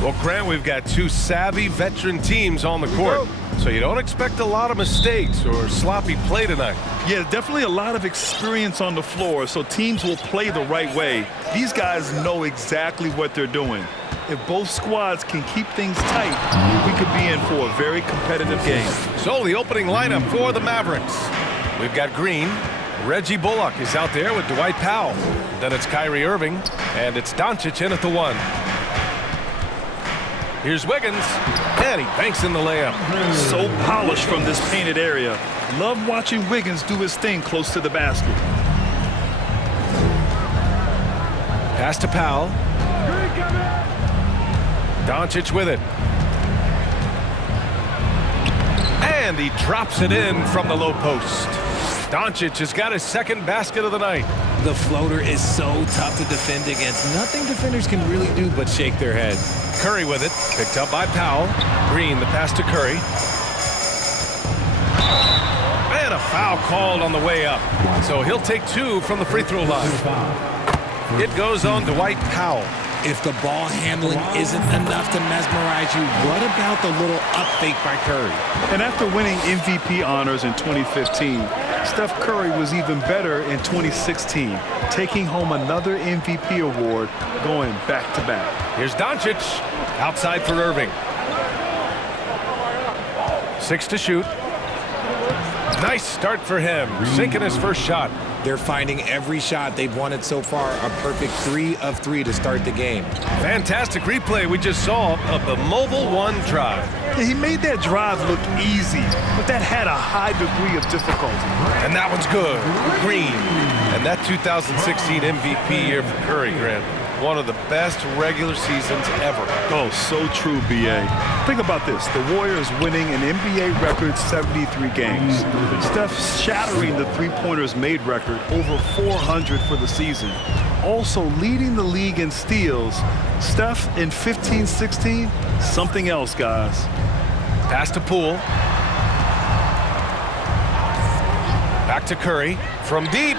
Well, Grant, we've got two savvy veteran teams on the court, so you don't expect a lot of mistakes or sloppy play tonight. Yeah, definitely a lot of experience on the floor, so teams will play the right way. These guys know exactly what they're doing. If both squads can keep things tight, we could be in for a very competitive game. So the opening lineup for the Mavericks. We've got Green. Reggie Bullock is out there with Dwight Powell. Then it's Kyrie Irving, and it's Doncic in at the 1. Here's Wiggins, and he banks in the layup. So polished from this painted area. Love watching Wiggins do his thing close to the basket. Pass to Powell. Doncic with it. And he drops it in from the low post. Doncic has got his second basket of the night. The floater is so tough to defend against. Nothing defenders can really do but shake their head. Curry with it, picked up by Powell. Green, the pass to Curry. And a foul called on the way up. So he'll take 2 from the free throw line. It goes on Dwight Powell. If the ball handling isn't enough to mesmerize you, what about the little up fake by Curry? And after winning MVP honors in 2015, Steph Curry was even better in 2016, taking home another MVP award, going back-to-back. Here's Doncic, outside for Irving. 6 to shoot. Nice start for him, sinking his first shot. They're finding every shot they've wanted so far a perfect 3 of 3 to start the game. Fantastic replay we just saw of the Mobile One drive. Yeah, he made that drive look easy, but that had a high degree of difficulty. And that one's good. Green. And that 2016 MVP year for Curry, Grant. One of the best regular seasons ever. Oh, so true, B.A. Think about this. The Warriors winning an NBA record 73 games. Steph shattering the three-pointers made record, over 400 for the season. Also leading the league in steals. Steph in 15-16, something else, guys. Pass to Poole. Back to Curry from deep.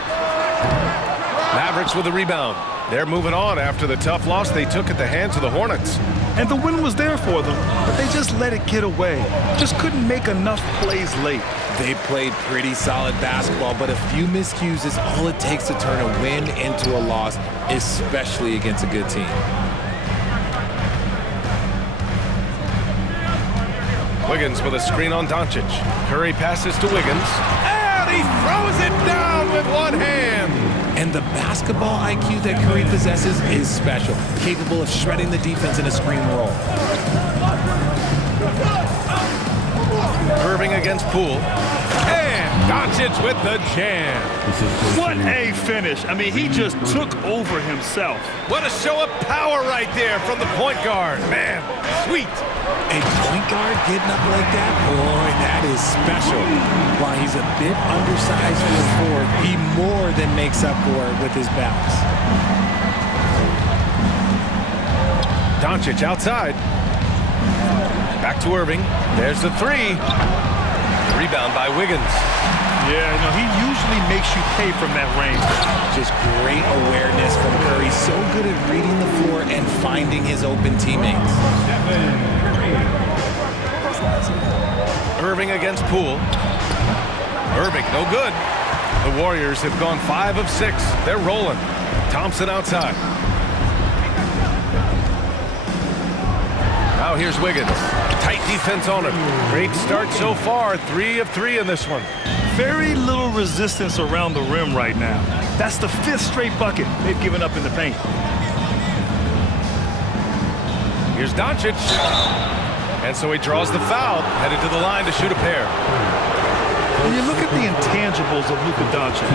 Mavericks with a rebound. They're moving on after the tough loss they took at the hands of the Hornets. And the win was there for them, but they just let it get away. Just couldn't make enough plays late. They played pretty solid basketball, but a few miscues is all it takes to turn a win into a loss, especially against a good team. Wiggins with a screen on Doncic. Curry passes to Wiggins. And he throws it down with one hand. And the basketball IQ that Curry possesses is special, capable of shredding the defense in a screen roll. Irving against Poole. And Doncic with the jam. What a finish. I mean, he just took over himself. What a show of power right there from the point guard. Man, sweet. A point guard getting up like that, boy, that is special. While he's a bit undersized for the forward, he more than makes up for it with his bounce. Doncic outside. Back to Irving. There's the 3. Rebound by Wiggins. Yeah, no, he usually makes you pay from that range. Just great awareness from Curry. So good at reading the floor and finding his open teammates. Irving against Poole. Irving, no good. The Warriors have gone 5 of 6. They're rolling. Thompson outside. Now here's Wiggins. Tight defense on him. Great start so far. 3 of 3 in this one. Very little resistance around the rim right now. That's the 5th straight bucket they've given up in the paint. Here's Doncic. And so he draws the foul, headed to the line to shoot a pair. When you look at the intangibles of Luka Doncic,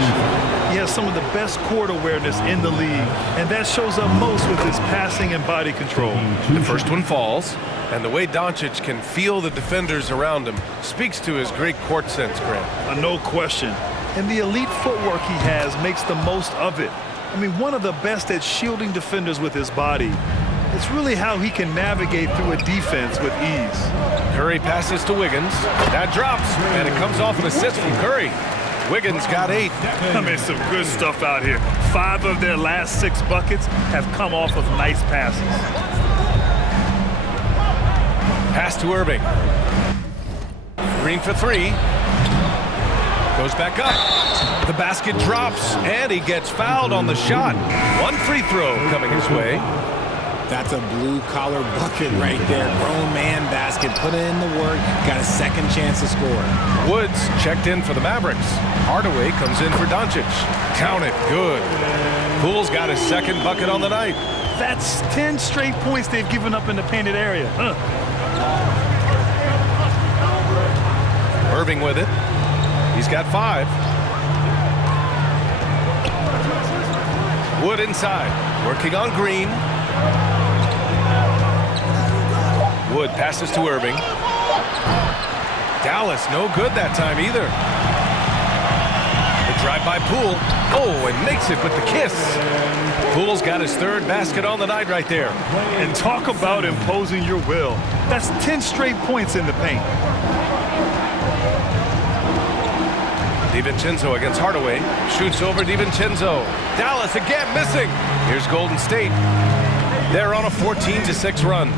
he has some of the best court awareness in the league, and that shows up most with his passing and body control. The first one falls, and the way Doncic can feel the defenders around him speaks to his great court sense, Grant. No question. And the elite footwork he has makes the most of it. I mean, one of the best at shielding defenders with his body. It's really how he can navigate through a defense with ease. Curry passes to Wiggins. That drops, and it comes off an assist from Curry. Wiggins got 8. I mean, some good stuff out here. 5 of their last 6 buckets have come off of nice passes. pass to Irving. Green for three. Goes back up. The basket drops, and he gets fouled on the shot. One free throw coming his way. That's a blue-collar bucket right there. Grown man basket. Put in the work. Got a second chance to score. Woods checked in for the Mavericks. Hardaway comes in for Doncic. Count it. Good. Poole's got his second bucket on the night. That's 10 straight points they've given up in the painted area. Irving with it. He's got 5. Wood inside. Working on Green. Wood passes to Irving. Dallas no good that time either. The drive by Poole. Oh, and makes it with the kiss. Poole's got his third basket on the night right there. And talk about imposing your will. That's 10 straight points in the paint. DiVincenzo against Hardaway. Shoots over DiVincenzo. Dallas again missing. Here's Golden State. They're on a 14-6 run.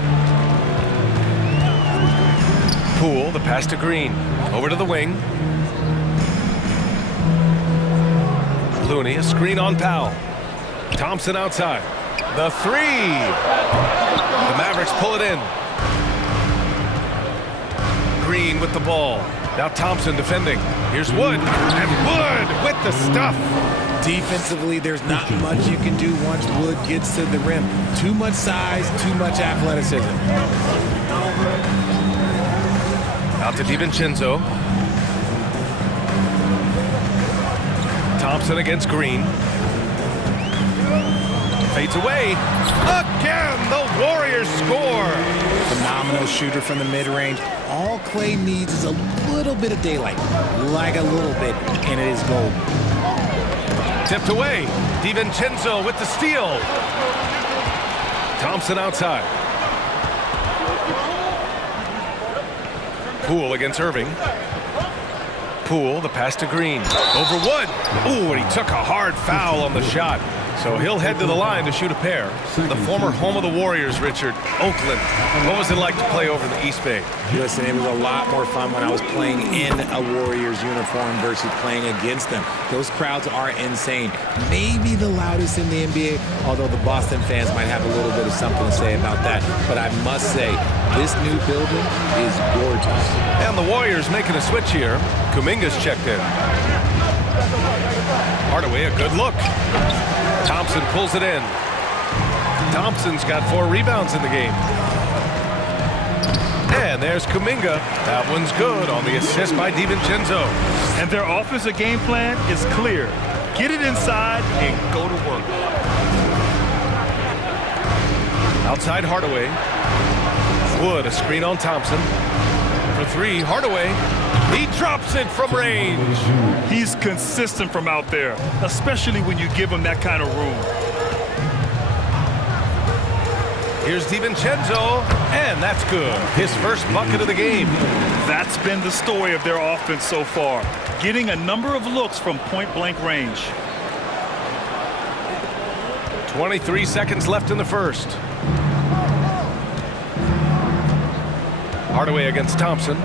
Poole, the pass to Green. Over to the wing. Looney, a screen on Powell. Thompson outside. The three. The Mavericks pull it in. Green with the ball. Now Thompson defending. Here's Wood. And Wood with the stuff. Defensively, there's not much you can do once Wood gets to the rim. Too much size, too much athleticism. Out to DiVincenzo. Thompson against Green. Fades away. Again, the Warriors score. Phenomenal shooter from the mid-range. All Clay needs is a little bit of daylight. Like a little bit, and it is gold. Tipped away. DiVincenzo with the steal. Thompson outside. Poole against Irving. Poole, the pass to Green. Over Wood. Ooh, and he took a hard foul on the shot. So he'll head to the line to shoot a pair. The former home of the Warriors, Richard, Oakland. What was it like to play over in the East Bay? Listen, it was a lot more fun when I was playing in a Warriors uniform versus playing against them. Those crowds are insane. Maybe the loudest in the NBA, although the Boston fans might have a little bit of something to say about that. But I must say, this new building is gorgeous. And the Warriors making a switch here. Kuminga's checked in. Hardaway, a good look. Thompson pulls it in. Thompson's got 4 rebounds in the game. And there's Kuminga. That one's good on the assist by DiVincenzo. And their offensive game plan is clear. Get it inside and go to work. Outside Hardaway. Wood, a screen on Thompson. For 3, Hardaway. He drops it from range. He's consistent from out there, especially when you give him that kind of room. Here's DiVincenzo, and that's good. His first bucket of the game. That's been the story of their offense so far, getting a number of looks from point-blank range. 23 seconds left in the first. Hardaway against Thompson.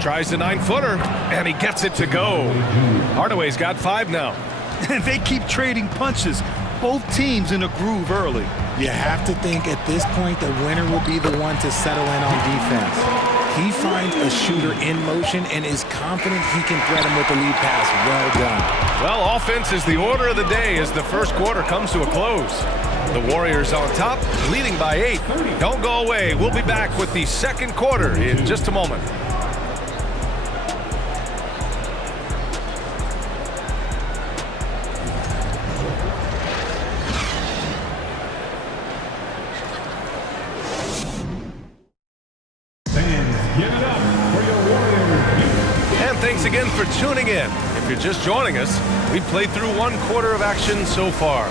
Tries the 9-footer, and he gets it to go. Hardaway's got 5 now. And they keep trading punches. Both teams in a groove early. You have to think at this point the winner will be the one to settle in on defense. He finds a shooter in motion and is confident he can threat him with the lead pass. Well done. Well, offense is the order of the day as the first quarter comes to a close. The Warriors on top, leading by 8. Don't go away. We'll be back with the second quarter in just a moment. Thanks again for tuning in. If you're just joining us, we've played through 1 quarter of action so far.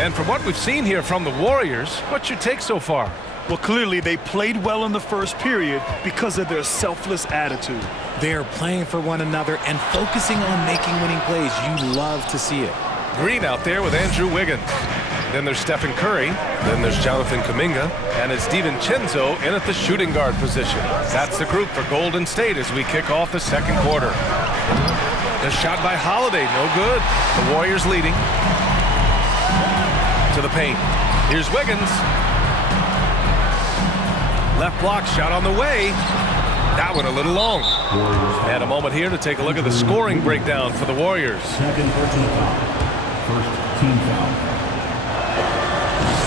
And from what we've seen here from the Warriors, what's your take so far? Well, clearly they played well in the first period because of their selfless attitude. They're playing for one another and focusing on making winning plays. You love to see it. Green out there with Andrew Wiggins. Then there's Stephen Curry. Then there's Jonathan Kuminga. And it's DiVincenzo in at the shooting guard position. That's the group for Golden State as we kick off the second quarter. The shot by Holiday, no good. The Warriors leading. To the paint. Here's Wiggins. Left block shot on the way. That one a little long. And a moment here to take a look at the scoring breakdown for the Warriors. Second personal foul. First team foul.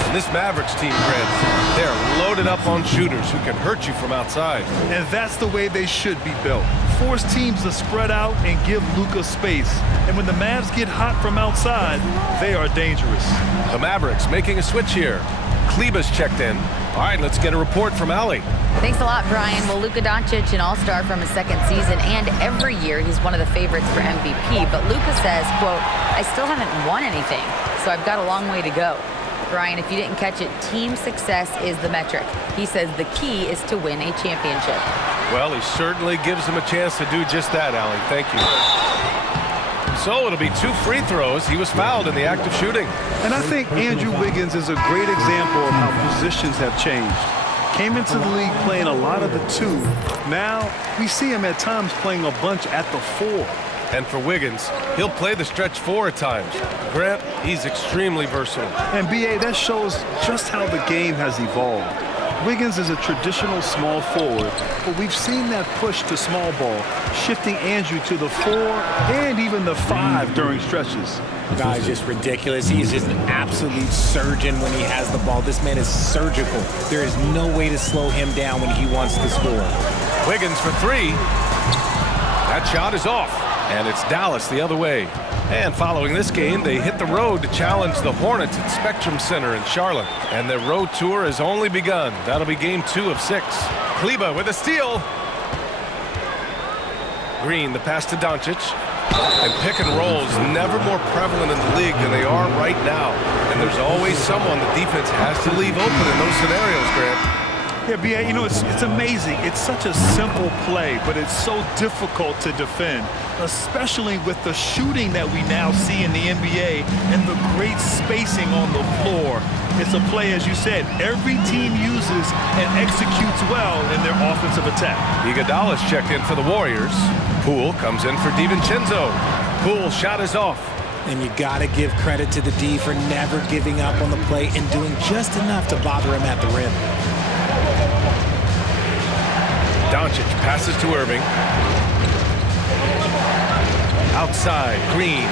And this Mavericks team, Grant, they're loaded up on shooters who can hurt you from outside. And that's the way they should be built. Force teams to spread out and give Luka space. And when the Mavs get hot from outside, they are dangerous. The Mavericks making a switch here. Kleber's checked in. All right, let's get a report from Allie. Thanks a lot, Brian. Well, Luka Doncic, an all-star from his second season, and every year he's one of the favorites for MVP. But Luka says, quote, I still haven't won anything, so I've got a long way to go. Brian, if you didn't catch it, team success is the metric. He says the key is to win a championship. Well, he certainly gives him a chance to do just that, Allie. Thank you. So it'll be 2 free throws. He was fouled in the act of shooting. And I think Andrew Wiggins is a great example of how positions have changed. Came into the league playing a lot of the 2. Now we see him at times playing a bunch at the 4. And for Wiggins, he'll play the stretch 4 at times. Grant, he's extremely versatile. And B.A., that shows just how the game has evolved. Wiggins is a traditional small forward, but we've seen that push to small ball, shifting Andrew to the 4 and even the 5 during stretches. Guy's just ridiculous. He is just an absolute surgeon when he has the ball. This man is surgical. There is no way to slow him down when he wants to score. Wiggins for 3. That shot is off. And it's Dallas the other way. And following this game, they hit the road to challenge the Hornets at Spectrum Center in Charlotte. And their road tour has only begun. That'll be game 2 of 6. Kleber with a steal. Green, the pass to Doncic. And pick and rolls never more prevalent in the league than they are right now. And there's always someone the defense has to leave open in those scenarios, Grant. Yeah, B.A., you know, it's amazing. It's such a simple play, but it's so difficult to defend, especially with the shooting that we now see in the NBA and the great spacing on the floor. It's a play, as you said, every team uses and executes well in their offensive attack. Iguodala's checked in for the Warriors. Poole comes in for DiVincenzo. Poole's shot is off. And you got to give credit to the D for never giving up on the play and doing just enough to bother him at the rim. Doncic passes to Irving. Outside, Green.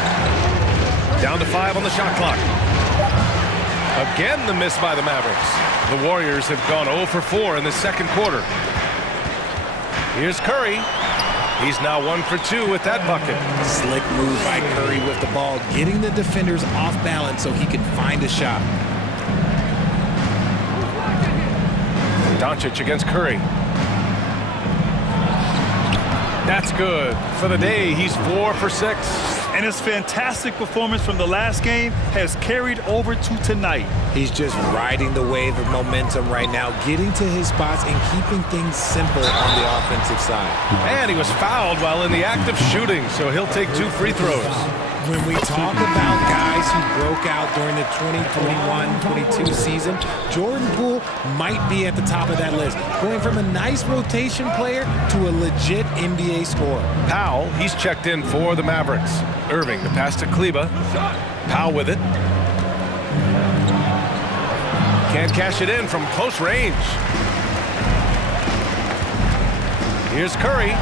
Down to 5 on the shot clock. Again, the miss by the Mavericks. The Warriors have gone 0 for 4 in the second quarter. Here's Curry. He's now 1 for 2 with that bucket. Slick move by Curry with the ball, getting the defenders off balance so he can find a shot. Doncic against Curry. That's good. For the day, he's 4 for 6. And his fantastic performance from the last game has carried over to tonight. He's just riding the wave of momentum right now, getting to his spots and keeping things simple on the offensive side. And he was fouled while in the act of shooting, so he'll take 2 free throws. When we talk about guys who broke out during the 2021-22 season, Jordan Poole might be at the top of that list, going from a nice rotation player to a legit NBA scorer. Powell, he's checked in for the Mavericks. Irving, the pass to Kleber. Powell with it. Can't cash it in from close range. Here's Curry.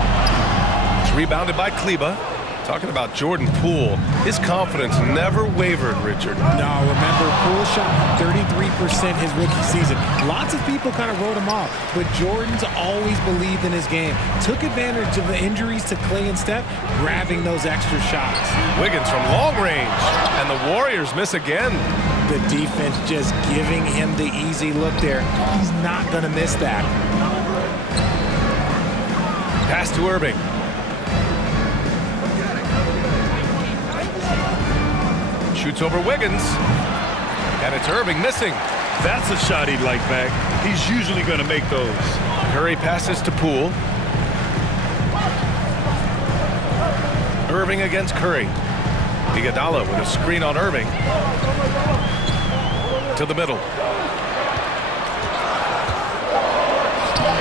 It's rebounded by Kleber. Talking about Jordan Poole, his confidence never wavered, Richard. No, remember, Poole shot 33% his rookie season. Lots of people kind of wrote him off, but Jordan's always believed in his game. Took advantage of the injuries to Clay and Steph, grabbing those extra shots. Wiggins from long range, and the Warriors miss again. The defense just giving him the easy look there. He's not going to miss that. Pass to Irving. Shoots over Wiggins. And it's Irving missing. That's a shot he'd like back. He's usually going to make those. Curry passes to Poole. Irving against Curry. Iguodala with a screen on Irving. to the middle.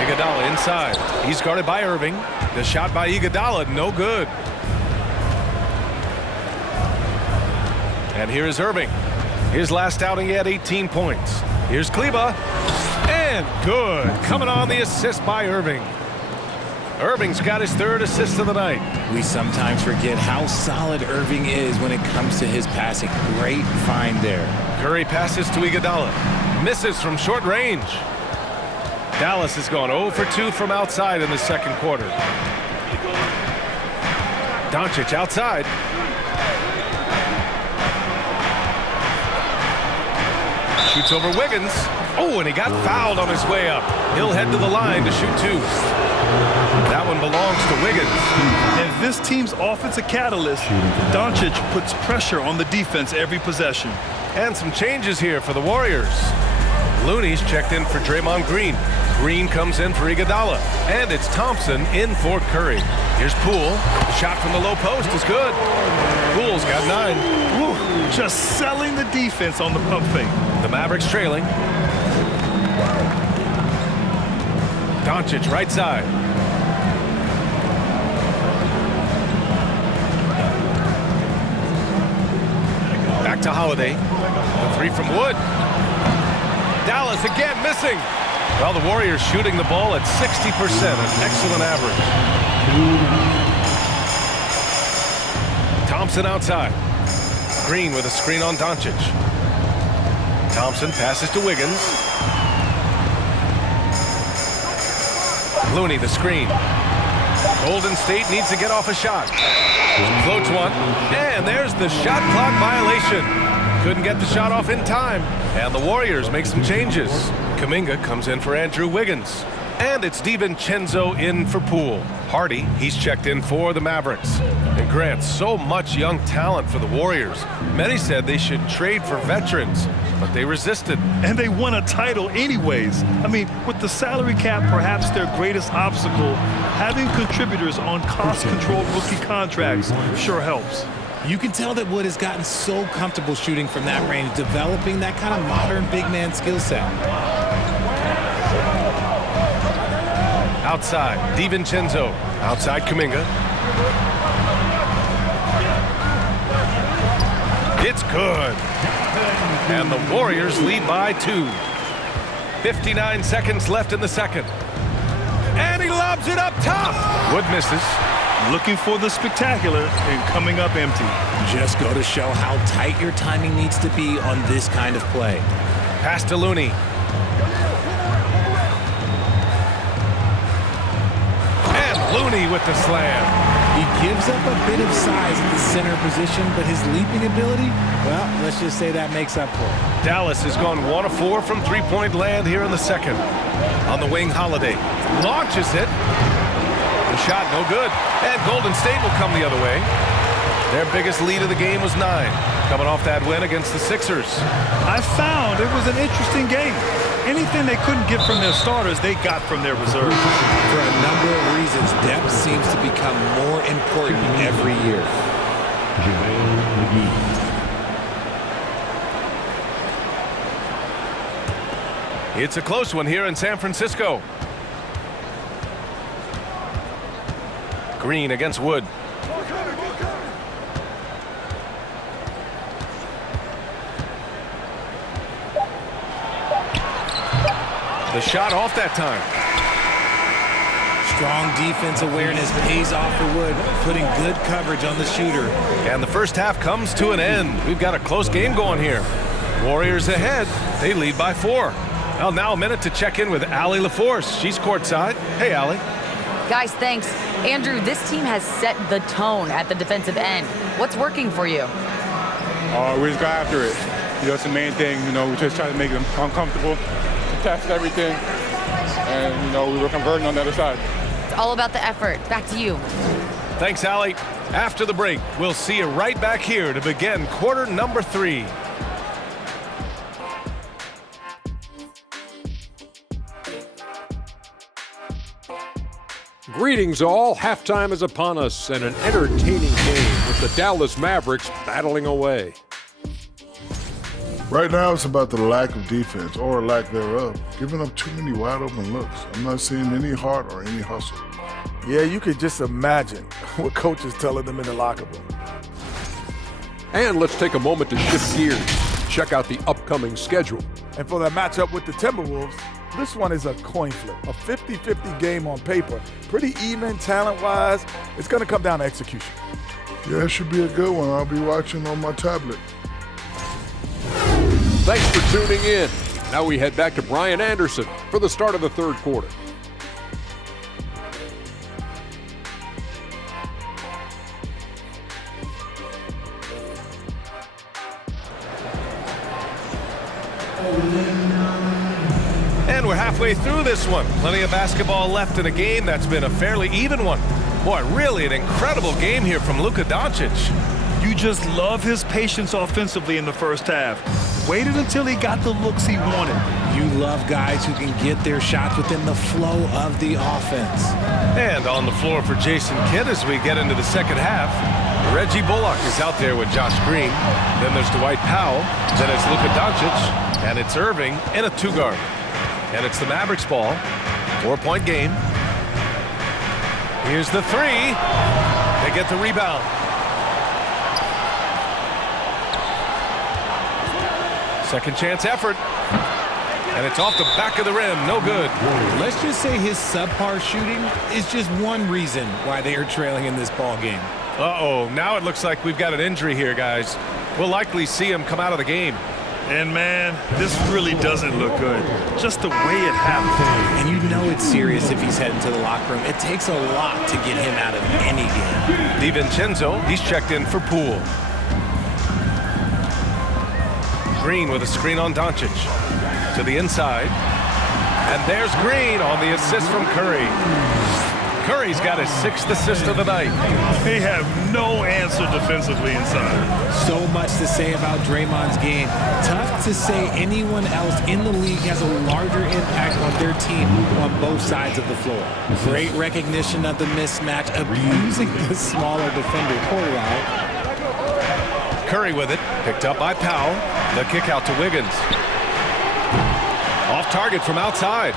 Iguodala inside. He's guarded by Irving. The shot by Iguodala, no good. And here is Irving. His last outing, he had 18 points. Here's Kleber. And good. Coming on the assist by Irving. Irving's got his third assist of the night. We sometimes forget how solid Irving is when it comes to his passing. Great find there. Curry passes to Iguodala. Misses from short range. Dallas has gone 0 for 2 from outside in the second quarter. Doncic outside. Shoots over Wiggins. Oh, and he got fouled on his way up. He'll head to the line to shoot 2. That one belongs to Wiggins. And this team's offensive catalyst, Doncic puts pressure on the defense every possession. And some changes here for the Warriors. Looney's checked in for Draymond Green. Green comes in for Iguodala. And it's Thompson in for Curry. Here's Poole. The shot from the low post is good. Poole's got 9. Woo, just selling the defense on the pump fake. The Mavericks trailing. Doncic right side. Back to Holiday. The 3 from Wood. Dallas again missing. Well, the Warriors shooting the ball at 60%, an excellent average. Thompson outside. Green with a screen on Doncic. Thompson passes to Wiggins. Looney the screen. Golden State needs to get off a shot. Floats one. And there's the shot clock violation. Couldn't get the shot off in time. And the Warriors make some changes. Kuminga comes in for Andrew Wiggins. And it's DiVincenzo in for Poole. Hardy, he's checked in for the Mavericks. And Grant, so much young talent for the Warriors. Many said they should trade for veterans, but they resisted. And they won a title anyways. I mean, with the salary cap perhaps their greatest obstacle, having contributors on cost-controlled rookie contracts sure helps. You can tell that Wood has gotten so comfortable shooting from that range, developing that kind of modern big man skill set. Outside, DiVincenzo. Outside, Kuminga. It's good. And the Warriors lead by 2. 59 seconds left in the second. And he lobs it up top. Wood misses. Looking for the spectacular and coming up empty. Just go to show how tight your timing needs to be on this kind of play. Pass to Looney. Looney with the slam. He gives up a bit of size at the center position, but his leaping ability, well, let's just say that makes up for it. Dallas has gone 1 of 4 from three-point land here in the second. On the wing, Holiday launches it. The shot no good. And Golden State will come the other way. Their biggest lead of the game was 9. Coming off that win against the Sixers. I found it was an interesting game. Anything they couldn't get from their starters, they got from their reserves. For a number of reasons, depth seems to become more important every year. JaVale McGee. It's a close one here in San Francisco. Green against Wood. The shot off that time. Strong defense awareness pays off for Wood, putting good coverage on the shooter. And the first half comes to an end. We've got a close game going here. Warriors ahead. They lead by 4. Well, now a minute to check in with Allie LaForce. She's courtside. Hey, Allie. Guys, thanks. Andrew, this team has set the tone at the defensive end. What's working for you? We just got after it. That's the main thing. We just try to make them uncomfortable. Test everything, and we were converting on the other side. It's all about the effort. Back to you. Thanks, Allie. After the break, we'll see you right back here to begin quarter number 3. Greetings all. Halftime is upon us and an entertaining game with the Dallas Mavericks battling away. Right now, it's about the lack of defense, or lack thereof, giving up too many wide open looks. I'm not seeing any heart or any hustle. Yeah, you could just imagine what coach is telling them in the locker room. And let's take a moment to shift gears. Check out the upcoming schedule. And for that matchup with the Timberwolves, this one is a coin flip, a 50-50 game on paper. Pretty even talent-wise. It's going to come down to execution. Yeah, it should be a good one. I'll be watching on my tablet. Thanks for tuning in. Now we head back to Brian Anderson for the start of the third quarter. And we're halfway through this one. Plenty of basketball left in a game that's been a fairly even one. Boy, really an incredible game here from Luka Doncic. You just love his patience offensively in the first half. Waited until he got the looks he wanted. You love guys who can get their shots within the flow of the offense. And on the floor for Jason Kidd as we get into the second half. Reggie Bullock is out there with Josh Green. Then there's Dwight Powell. Then it's Luka Doncic. And it's Irving in a two-guard. And it's the Mavericks ball. 4-point game. Here's the three. They get the rebound. Second chance effort. And it's off the back of the rim. No good. Let's just say his subpar shooting is just one reason why they are trailing in this ball game. Uh-oh. Now it looks like we've got an injury here, guys. We'll likely see him come out of the game. And man, this really doesn't look good. Just the way it happened. And you know it's serious if he's heading to the locker room. It takes a lot to get him out of any game. DiVincenzo, he's checked in for Poole. Green with a screen on Doncic. To the inside. And there's Green on the assist from Curry. Curry's got his 6th assist of the night. They have no answer defensively inside. So much to say about Draymond's game. Tough to say anyone else in the league has a larger impact on their team on both sides of the floor. Great recognition of the mismatch, abusing the smaller defender. Quarterback. Curry with it, picked up by Powell. The kick out to Wiggins. Off target from outside.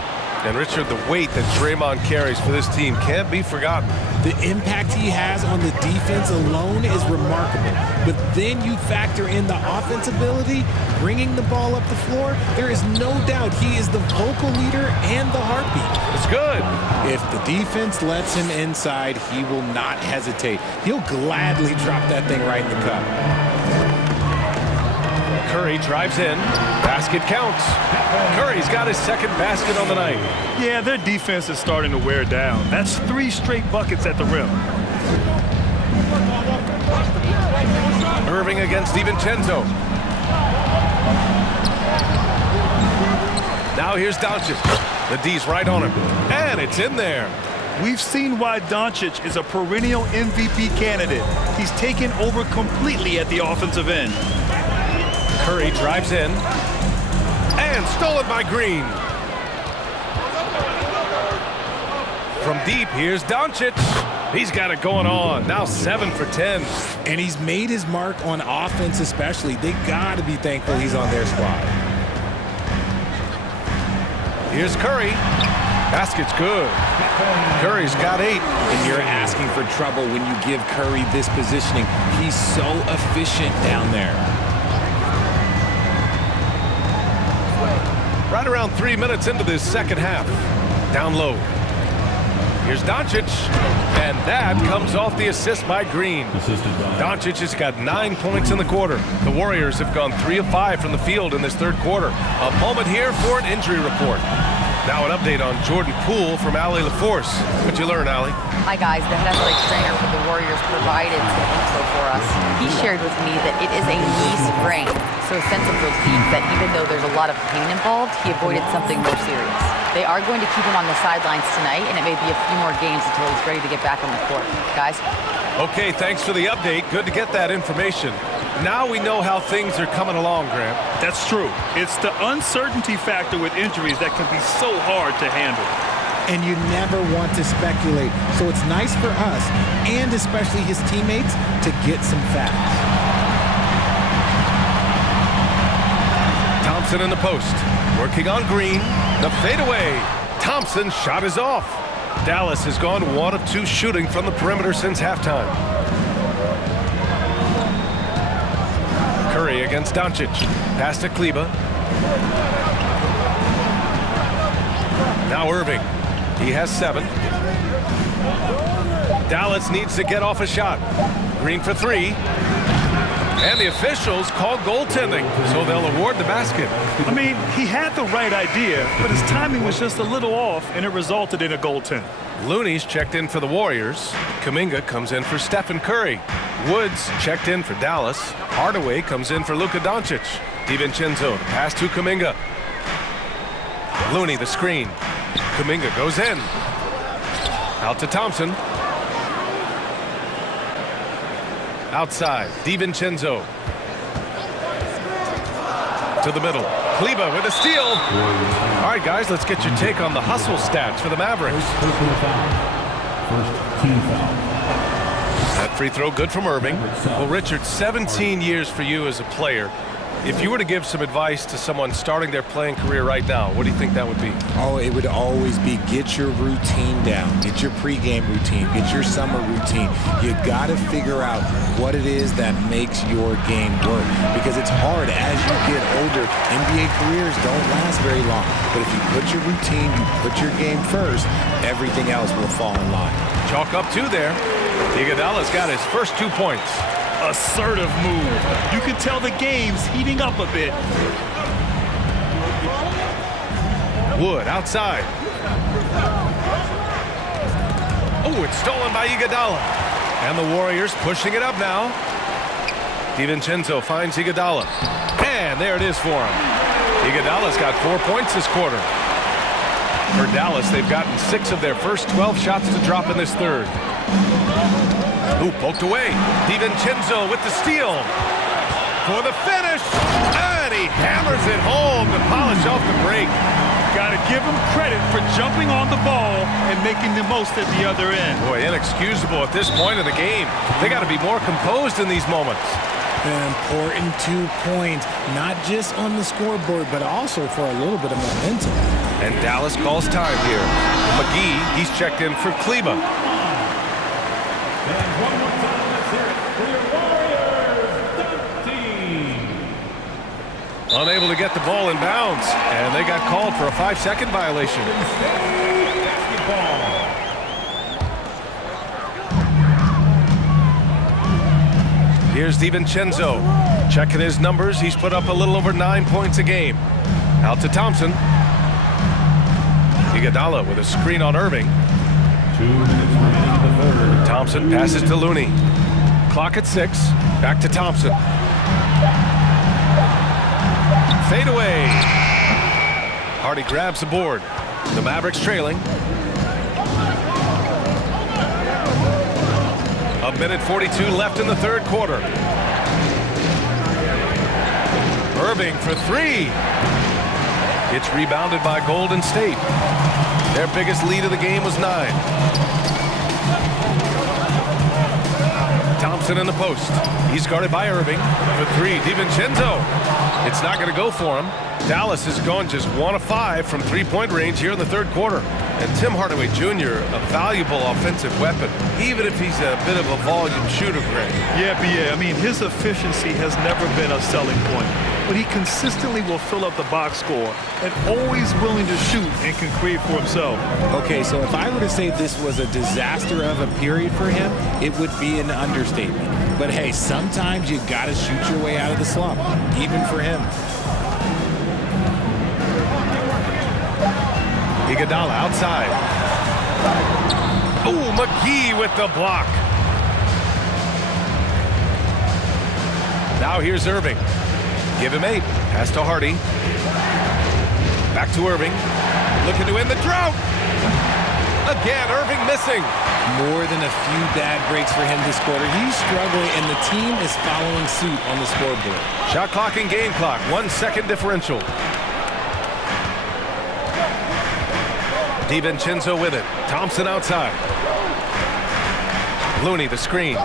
And Richard, the weight that Draymond carries for this team can't be forgotten. The impact he has on the defense alone is remarkable. But then you factor in the offense ability, bringing the ball up the floor. There is no doubt he is the vocal leader and the heartbeat. It's good. If the defense lets him inside, he will not hesitate. He'll gladly drop that thing right in the cup. Curry drives in. Basket counts. Curry's got his 2nd basket on the night. Yeah, their defense is starting to wear down. That's 3 straight buckets at the rim. Irving against DiVincenzo. Now here's Doncic. The D's right on him. And it's in there. We've seen why Doncic is a perennial MVP candidate. He's taken over completely at the offensive end. Curry drives in. And stolen by Green. From deep, here's Doncic. He's got it going on. Now 7 for 10. And he's made his mark on offense especially. They got to be thankful he's on their squad. Here's Curry. Basket's good. Curry's got 8. And you're asking for trouble when you give Curry this positioning. He's so efficient down there. Right around 3 minutes into this second half. Down low. Here's Doncic. And that comes off the assist by Green. Doncic has got 9 points in the quarter. The Warriors have gone 3 of 5 from the field in this third quarter. A moment here for an injury report. Now an update on Jordan Poole from Allie LaForce. What'd you learn, Allie? Hi, guys. The head athletic trainer for the Warriors provided some info for us. He shared with me that it is a knee sprain, so a sense of relief that even though there's a lot of pain involved, he avoided something more serious. They are going to keep him on the sidelines tonight, and it may be a few more games until he's ready to get back on the court. Guys? Okay, thanks for the update. Good to get that information. Now we know how things are coming along, Grant. That's true. It's the uncertainty factor with injuries that can be so hard to handle. And you never want to speculate. So it's nice for us, and especially his teammates, to get some facts. Thompson in the post. Working on Green. The fadeaway. Thompson's shot is off. Dallas has gone 1 of 2 shooting from the perimeter since halftime. Curry against Doncic. Pass to Kleber. Now Irving. He has 7. Dallas needs to get off a shot. Green for 3. And the officials call goaltending, so they'll award the basket. I mean, he had the right idea, but his timing was just a little off, and it resulted in a goaltend. Looney's checked in for the Warriors. Kuminga comes in for Stephen Curry. Woods checked in for Dallas. Hardaway comes in for Luka Doncic. DiVincenzo, the pass to Kuminga. Looney, the screen. Kuminga goes in. Out to Thompson. Outside, DiVincenzo. To the middle. Kleber with a steal. All right, guys, let's get your take on the hustle stats for the Mavericks. First team foul. That free throw good from Irving. Well, Richard, 17 years for you as a player. If you were to give some advice to someone starting their playing career right now, what do you think that would be? Oh, it would always be get your routine down. Get your pregame routine. Get your summer routine. You got to figure out what it is that makes your game work. Because it's hard as you get older. NBA careers don't last very long. But if you put your routine, you put your game first, everything else will fall in line. Chalk up 2 there. Iguodala's got his first 2 points. Assertive move. You can tell the game's heating up a bit. Wood outside. Oh, it's stolen by Iguodala. And the Warriors pushing it up now. DiVincenzo finds Iguodala. And there it is for him. Iguodala's got 4 points this quarter. For Dallas, they've gotten 6 of their first 12 shots to drop in this third. Ooh, poked away. DiVincenzo with the steal. For the finish. And he hammers it home to polish off the break. Got to give him credit for jumping on the ball and making the most at the other end. Boy, inexcusable at this point in the game. They got to be more composed in these moments. An important 2 points, not just on the scoreboard, but also for a little bit of momentum. And Dallas calls time here. McGee, he's checked in for Kleber. And one more time, let's hear it for your Warriors, Dante. Unable to get the ball in bounds, and they got called for a 5-second violation. Basketball. Here's DiVincenzo. Checking his numbers, he's put up a little over 9 points a game. Out to Thompson. Iguodala with a screen on Irving. 2 minutes remaining in the third. Thompson passes to Looney. Clock at 6. Back to Thompson. Fade away. Hardy grabs the board. The Mavericks trailing. 1:42 left in the third quarter. Irving for 3. It's rebounded by Golden State. Their biggest lead of the game was 9. Thompson in the post. He's guarded by Irving. For 3, DiVincenzo. It's not going to go for him. Dallas has gone just 1 of 5 from 3-point range here in the third quarter. And Tim Hardaway Jr., a valuable offensive weapon, even if he's a bit of a volume shooter, Greg. Yeah, I mean, his efficiency has never been a selling point, but he consistently will fill up the box score and always willing to shoot and can create for himself. Okay, so if I were to say this was a disaster of a period for him, it would be an understatement. But hey, sometimes you got to shoot your way out of the slump, even for him. Iguodala outside. Oh, McGee with the block. Now here's Irving. Give him 8. Pass to Hardy. Back to Irving. Looking to end the drought. Again, Irving missing. More than a few bad breaks for him this quarter. He's struggling, and the team is following suit on the scoreboard. Shot clock and game clock. 1 second differential. DiVincenzo with it. Thompson outside. Looney the screen.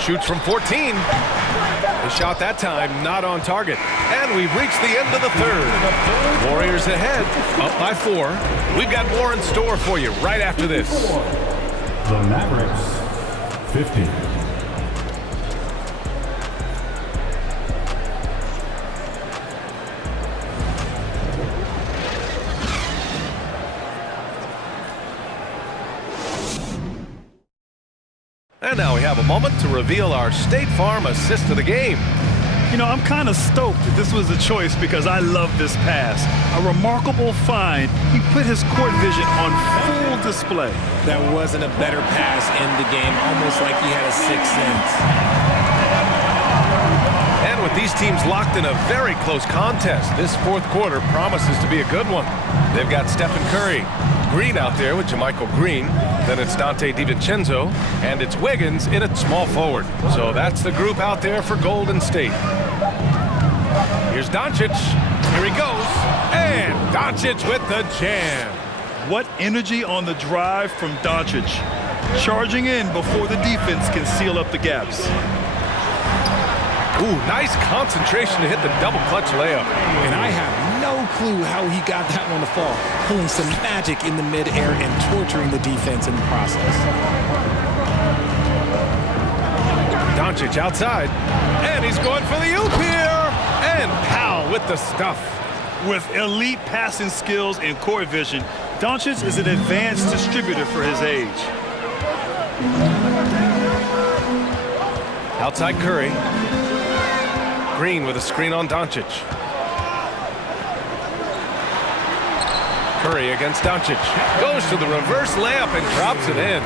Shoots from 14. The shot that time not on target. And we've reached the end of the third. Warriors ahead, up by 4. We've got more in store for you right after this. The Mavericks, 50. And now we have a moment to reveal our State Farm assist of the game. You know, I'm kind of stoked that this was a choice because I love this pass. A remarkable find. He put his court vision on full display. That wasn't a better pass in the game, almost like he had a sixth sense. And with these teams locked in a very close contest, this fourth quarter promises to be a good one. They've got Stephen Curry, Green out there with JaMychal Green. Then it's Donte DiVincenzo, and it's Wiggins in at small forward. So that's the group out there for Golden State. Here's Doncic. Here he goes. And Doncic with the jam. What energy on the drive from Doncic. Charging in before the defense can seal up the gaps. Ooh, nice concentration to hit the double clutch layup. And I have no clue how he got that one to fall. Pulling some magic in the midair and torturing the defense in the process. Doncic outside. And he's going for the oop here. And Powell with the stuff. With elite passing skills and court vision, Doncic is an advanced distributor for his age. Outside Curry. Green with a screen on Doncic. Curry against Doncic. Goes to the reverse layup and drops it in.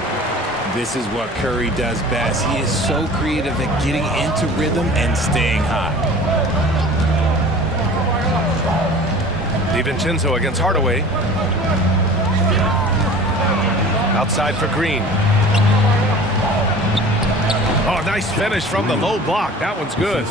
This is what Curry does best. He is so creative at getting into rhythm and staying hot. DiVincenzo against Hardaway. Outside for Green. Oh, nice finish from the low block. That one's good.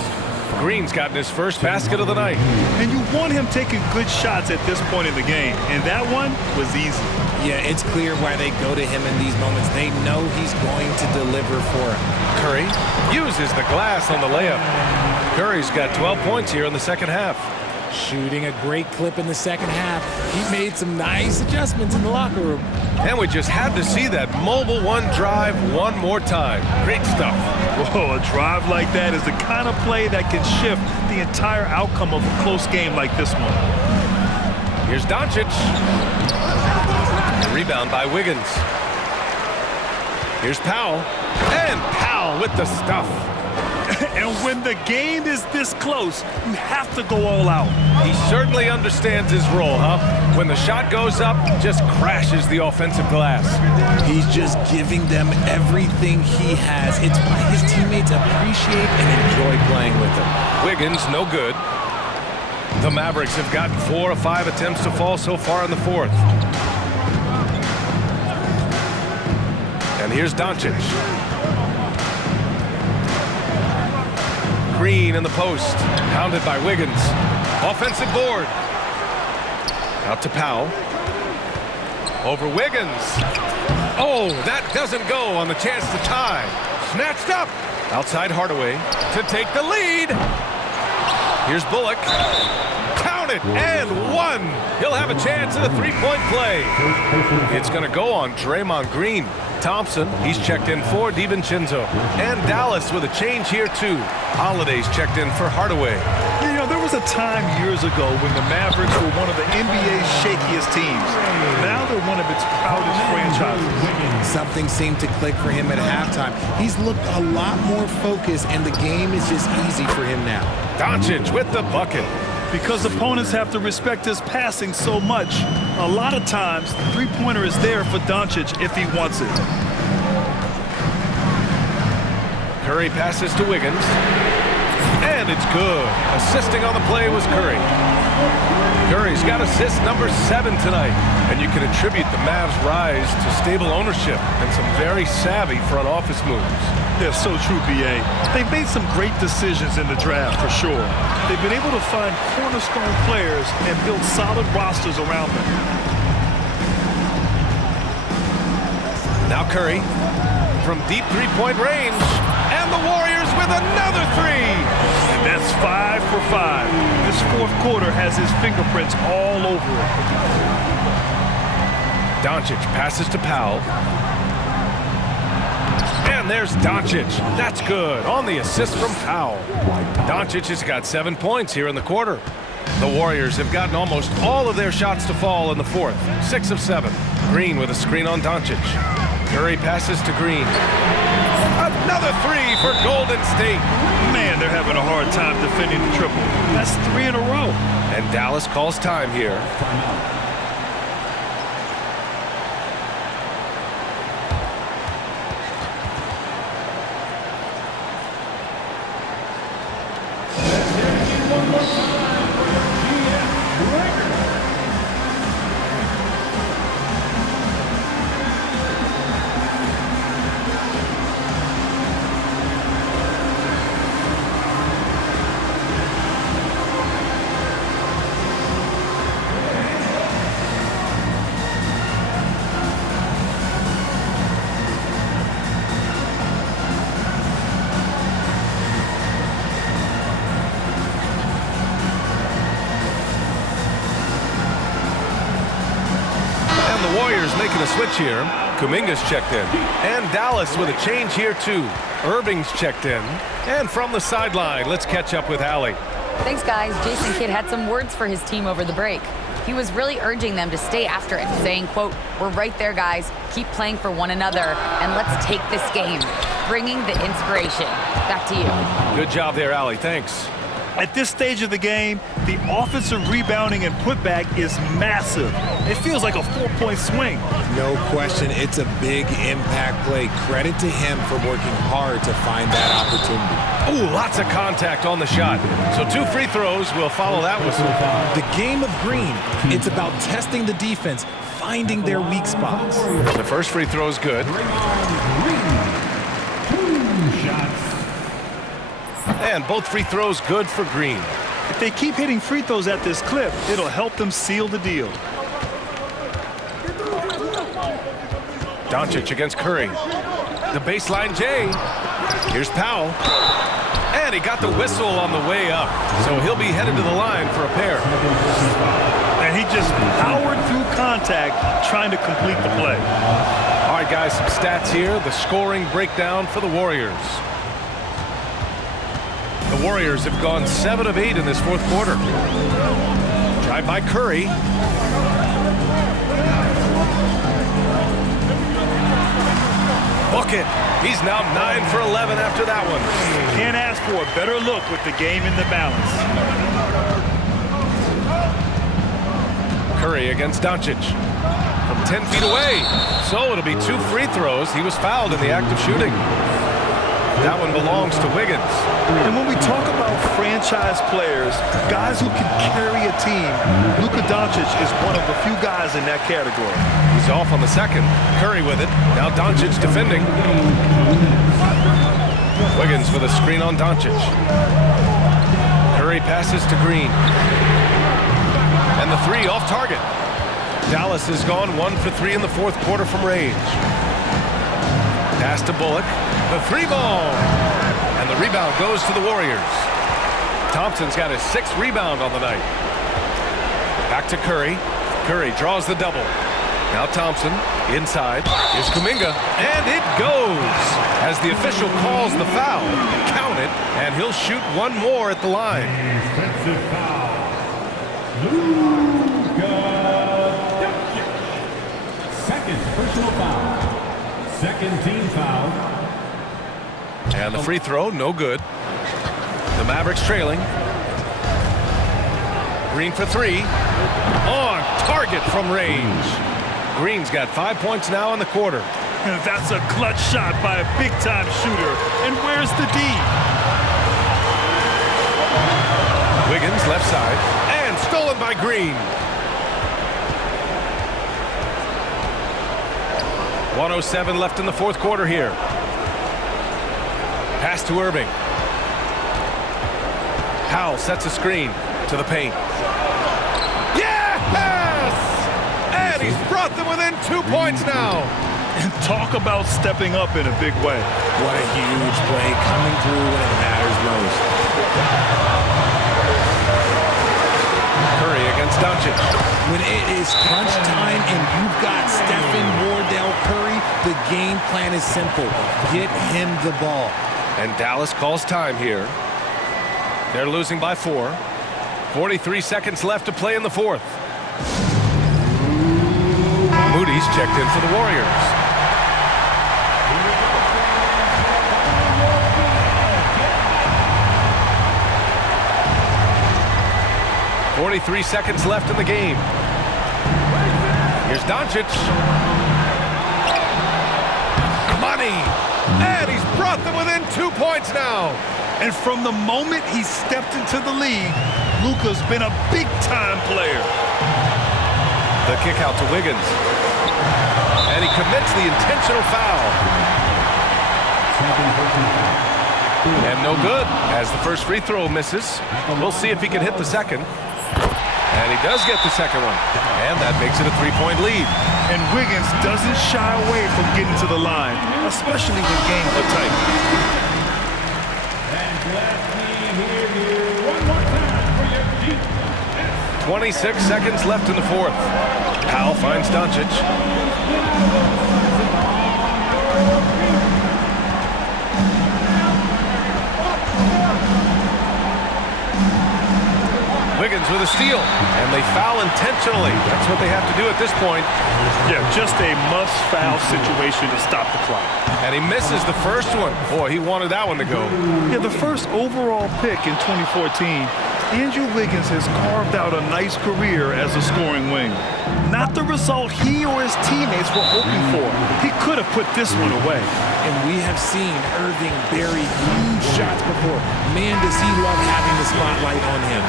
Green's gotten his first basket of the night. And you want him taking good shots at this point in the game. And that one was easy. Yeah, it's clear why they go to him in these moments. They know he's going to deliver for him. Curry uses the glass on the layup. Curry's got 12 points here in the second half. Shooting a great clip in the second half. He made some nice adjustments in the locker room. And we just had to see that mobile one drive one more time. Great stuff. Whoa, a drive like that is the kind of play that can shift the entire outcome of a close game like this one. Here's Doncic. The rebound by Wiggins. Here's Powell. And Powell with the stuff. And when the game is this close, you have to go all out. He certainly understands his role, huh? When the shot goes up, just crashes the offensive glass. He's just giving them everything he has. It's why his teammates appreciate and enjoy playing with him. Wiggins, no good. The Mavericks have gotten 4 of 5 attempts to fall so far in the fourth. And here's Doncic. Green in the post, pounded by Wiggins. Offensive board. Out to Powell. Over Wiggins. Oh, that doesn't go on the chance to tie. Snatched up. Outside Hardaway to take the lead. Here's Bullock. Count it, and one. He'll have a chance at a three-point play. It's going to go on Draymond Green. Thompson, he's checked in for DiVincenzo. And Dallas with a change here, too. Holiday's checked in for Hardaway. You know, there was a time years ago when the Mavericks were one of the NBA's shakiest teams. Now they're one of its proudest franchises. Something seemed to click for him at halftime. He's looked a lot more focused, and the game is just easy for him now. Doncic with the bucket. Because opponents have to respect his passing so much, a lot of times the three-pointer is there for Doncic if he wants it. Curry passes to Wiggins. And it's good. Assisting on the play was Curry. Curry's got assist number 7 tonight. And you can attribute the Mavs' rise to stable ownership and some very savvy front office moves. Yeah, so true, B.A. They've made some great decisions in the draft, for sure. They've been able to find cornerstone players and build solid rosters around them. Now Curry from deep three-point range. And the Warriors with another three. That's 5 for 5. This fourth quarter has his fingerprints all over it. Doncic passes to Powell. And there's Doncic. That's good on the assist from Powell. Doncic has got 7 points here in the quarter. The Warriors have gotten almost all of their shots to fall in the fourth. 6 of 7. Green with a screen on Doncic. Curry passes to Green. Another 3 for Golden State. Man, they're having a hard time defending the triple. That's 3 in a row. And Dallas calls time here. Warriors making a switch here. Kuminga's checked in. And Dallas with a change here too. Irving's checked in. And from the sideline, let's catch up with Allie. Thanks, guys. Jason Kidd had some words for his team over the break. He was really urging them to stay after it, saying, quote, "We're right there, guys. Keep playing for one another, and let's take this game." Bringing the inspiration. Back to you. Good job there, Allie. Thanks. At this stage of the game, the offensive rebounding and putback is massive. It feels like a 4-point swing. No question, it's a big impact play. Credit to him for working hard to find that opportunity. Ooh, lots of contact on the shot. So 2 free throws will follow that whistle. The game of green, it's about testing the defense, finding their weak spots. The first free throw is good. And both free throws good for Green. If they keep hitting free throws at this clip, it'll help them seal the deal. Doncic against Curry. The baseline J. Here's Powell. And he got the whistle on the way up. So he'll be headed to the line for a pair. And he just powered through contact trying to complete the play. All right, guys, some stats here. The scoring breakdown for the Warriors. The Warriors have gone 7 of 8 in this fourth quarter. Drive by Curry. Book it. He's now 9 for 11 after that one. Can't ask for a better look with the game in the balance. Curry against Doncic. From 10 feet away. So it'll be 2 free throws. He was fouled in the act of shooting. That one belongs to Wiggins. And when we talk about franchise players, guys who can carry a team, Luka Doncic is one of the few guys in that category. He's off on the second. Curry with it. Now Doncic defending. Wiggins with a screen on Doncic. Curry passes to Green. And the 3 off target. Dallas has gone 1 for 3 in the fourth quarter from range. Pass to Bullock. The 3 ball. And the rebound goes to the Warriors. Thompson's got his 6th rebound on the night. Back to Curry. Curry draws the double. Now Thompson inside. Here's Kuminga. And it goes. As the official calls the foul, count it, and he'll shoot 1 more at the line. Defensive foul. Luka Doncic. Second personal foul. Second team foul. And the free throw, no good. The Mavericks trailing. Green for 3. On target from range. Green's got 5 points now in the quarter. That's a clutch shot by a big-time shooter. And where's the D? Wiggins left side. And stolen by Green. 1:07 left in the fourth quarter here. Pass to Irving. Powell sets a screen to the paint. Yes! And he's brought them within 2 points now. And talk about stepping up in a big way. What a huge play coming through when it matters most. Curry against Doncic. When it is crunch time and you've got Stephen Wardell Curry, the game plan is simple. Get him the ball. And Dallas calls time here. They're losing by 4. 43 seconds left to play in the fourth. Moody's checked in for the Warriors. .43 seconds left in the game. Here's Doncic. Money! And he's brought them within 2 points now. And from the moment he stepped into the league, Luka's been a big-time player. The kick out to Wiggins. And he commits the intentional foul. And no good, as the first free throw misses. We'll see if he can hit the second. And he does get the second one. And that makes it a 3-point lead. And Wiggins doesn't shy away from getting to the line, especially when games are tight. And let me hear you one more time for your defense. 26 seconds left in the fourth. Powell finds Doncic. Wiggins with a steal, and they foul intentionally. That's what they have to do at this point. Yeah, just a must-foul situation to stop the clock. And he misses the first one. Boy, he wanted that one to go. Yeah, the first overall pick in 2014, Andrew Wiggins has carved out a nice career as a scoring wing. Not the result he or his teammates were hoping for. He could have put this one away. And we have seen Irving bury huge shots before. Man, does he love having the spotlight on him.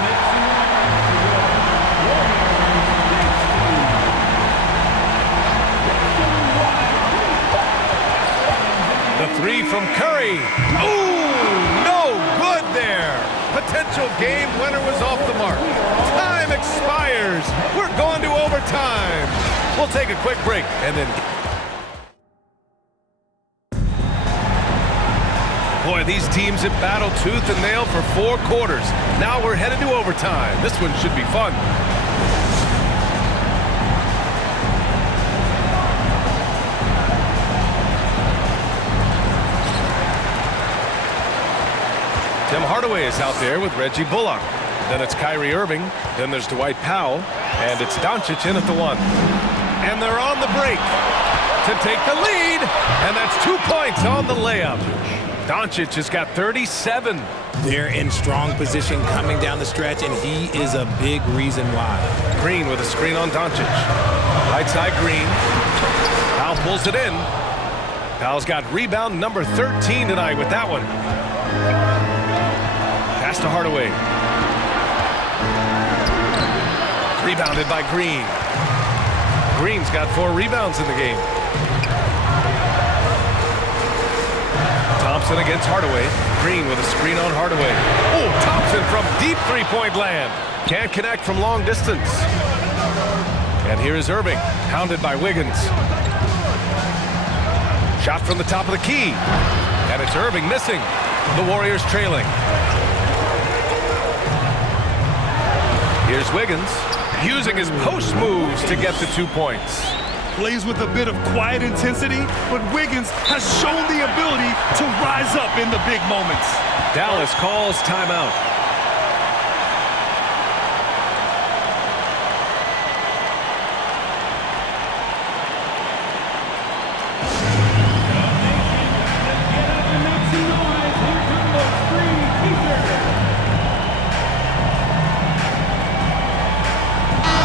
The three from Curry. Ooh, no good there. Potential game winner was off the mark. Time expires. We're going to overtime. We'll take a quick break and then... Boy, these teams have battled tooth and nail for 4 quarters. Now we're headed to overtime. This one should be fun. Tim Hardaway is out there with Reggie Bullock. Then it's Kyrie Irving. Then there's Dwight Powell. And it's Doncic in at the 1. And they're on the break to take the lead. And that's 2 points on the layup. Doncic has got 37. They're in strong position coming down the stretch, and he is a big reason why. Green with a screen on Doncic. Right side Green. Powell pulls it in. Powell's got rebound number 13 tonight with that one. Pass to Hardaway. Rebounded by Green. Green's got 4 rebounds in the game. Thompson against Hardaway. Green with a screen on Hardaway. Oh, Thompson from deep three-point land. Can't connect from long distance. And here is Irving, hounded by Wiggins. Shot from the top of the key. And it's Irving missing. The Warriors trailing. Here's Wiggins, using his post moves to get the 2 points. Plays with a bit of quiet intensity, but Wiggins has shown the ability to rise up in the big moments. Dallas calls timeout.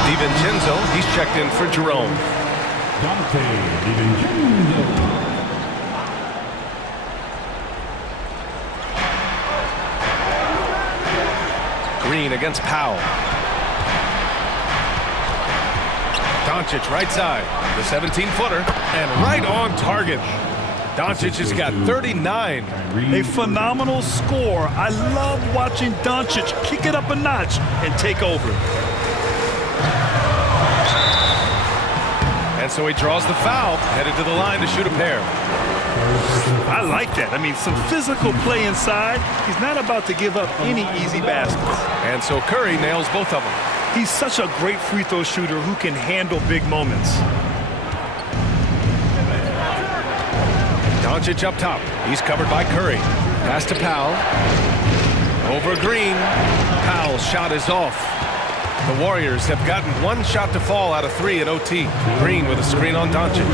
DiVincenzo, he's checked in for Jerome. Dante DiVincenzo. Green against Powell. Doncic right side, the 17-footer, and right on target. Doncic has got 39. A phenomenal score. I love watching Doncic kick it up a notch and take over. And so he draws the foul, headed to the line to shoot a pair. I like that. I mean, some physical play inside. He's not about to give up any easy baskets. And so Curry nails both of them. He's such a great free throw shooter who can handle big moments. Doncic up top. He's covered by Curry. Pass to Powell. Over Green. Powell's shot is off. The Warriors have gotten one shot to fall out of 3 at OT. Green with a screen on Doncic.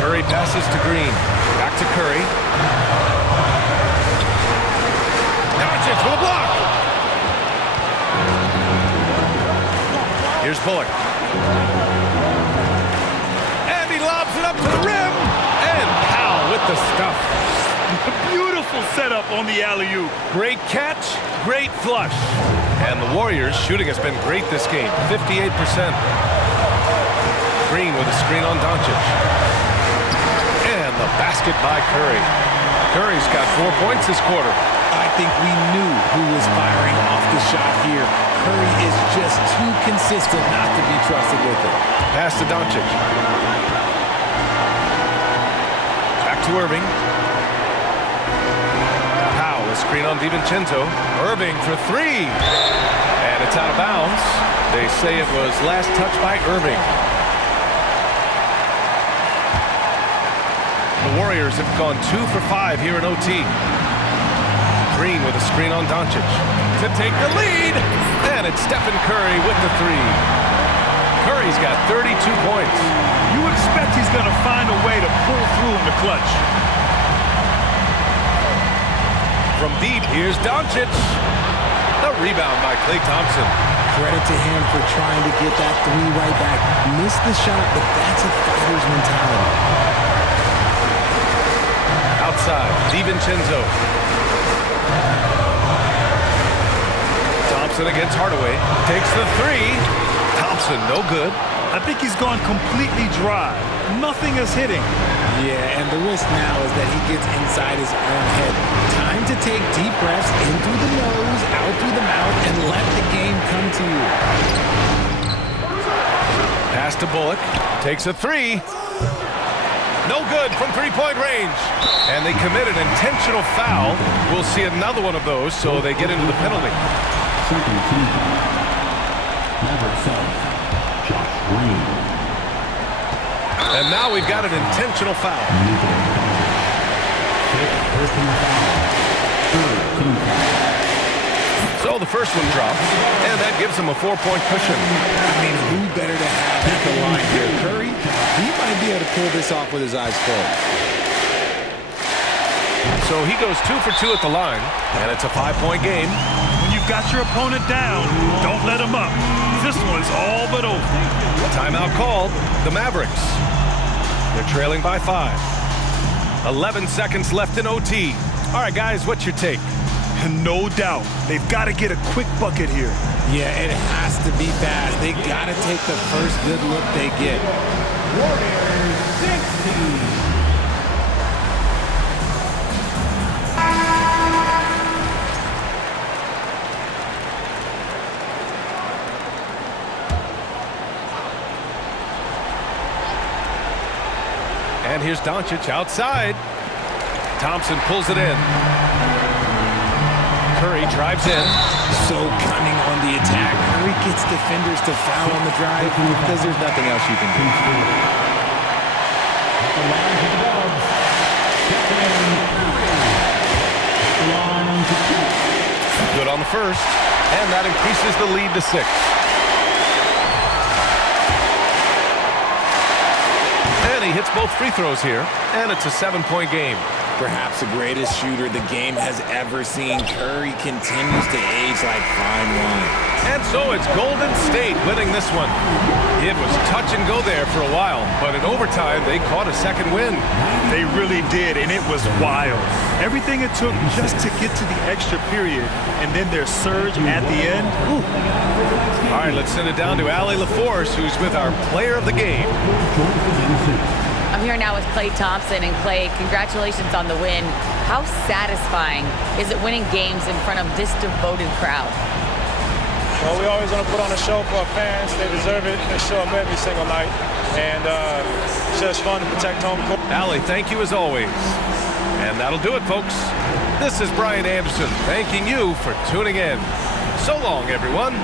Curry passes to Green. Back to Curry. Doncic with a block. Here's Bullock. And he lobs it up to the rim. And Powell with the stuff. Beautiful setup on the alley-oop. Great catch, great flush. And the Warriors' shooting has been great this game, 58%. Green with a screen on Doncic. And the basket by Curry. Curry's got 4 points this quarter. I think we knew who was firing off the shot here. Curry is just too consistent not to be trusted with it. Pass to Doncic. Back to Irving. Powell, a screen on DiVincenzo. Irving for 3. And it's out of bounds. They say it was last touch by Irving. The Warriors have gone 2 for 5 here in OT. Green with a screen on Doncic to take the lead. And it's Stephen Curry with the 3. Curry's got 32 points. You expect he's going to find a way to pull through in the clutch. From deep, here's Doncic. The rebound by Klay Thompson. Credit to him for trying to get that 3 right back. Missed the shot, but that's a fighter's mentality. Outside, DiVincenzo. Thompson against Hardaway. Takes the 3. Thompson, no good. I think he's gone completely dry. Nothing is hitting. Yeah, and the risk now is that he gets inside his own head. Time to take deep breaths in through the nose, out through the mouth, and let the game come to you. Pass to Bullock. Takes a 3. No good from 3-point range. And they commit an intentional foul. We'll see another one of those, so they get into the penalty. Second team foul. Maverick Suns, Josh Green. And now we've got an intentional foul. So the first one drops, and that gives them a 4-point cushion. I mean, who better to have at the line here? Curry, he might be able to pull this off with his eyes closed. So he goes 2 for 2 at the line, and it's a 5-point game. When you've got your opponent down, don't let him up. This one's all but over. Timeout called. The Mavericks. They're trailing by 5. 11 seconds left in OT. All right, guys, what's your take? No doubt. They've got to get a quick bucket here. Yeah, it has to be fast. They got to take the first good look they get. Warriors 16. And here's Doncic outside. Thompson pulls it in. Curry drives in. So cunning on the attack. Curry gets defenders to foul on the drive because there's nothing else you can do. The line to the Dubs. Line to 2. Good on the first. And that increases the lead to 6. And he hits both free throws here. And it's a 7-point game. Perhaps the greatest shooter the game has ever seen. Curry continues to age like fine wine. And so it's Golden State winning this one. It was touch and go there for a while, but in overtime, they caught a second win. They really did, and it was wild. Everything it took just to get to the extra period, and then their surge at the end. Ooh. All right, let's send it down to Allie LaForce, who's with our player of the game. I'm here now with Klay Thompson. And Klay, congratulations on the win. How satisfying is it winning games in front of this devoted crowd? Well, we always want to put on a show for our fans. They deserve it. They show up every single night. And it's just fun to protect home court. Allie, thank you as always. And that'll do it, folks. This is Brian Anderson thanking you for tuning in. So long, everyone.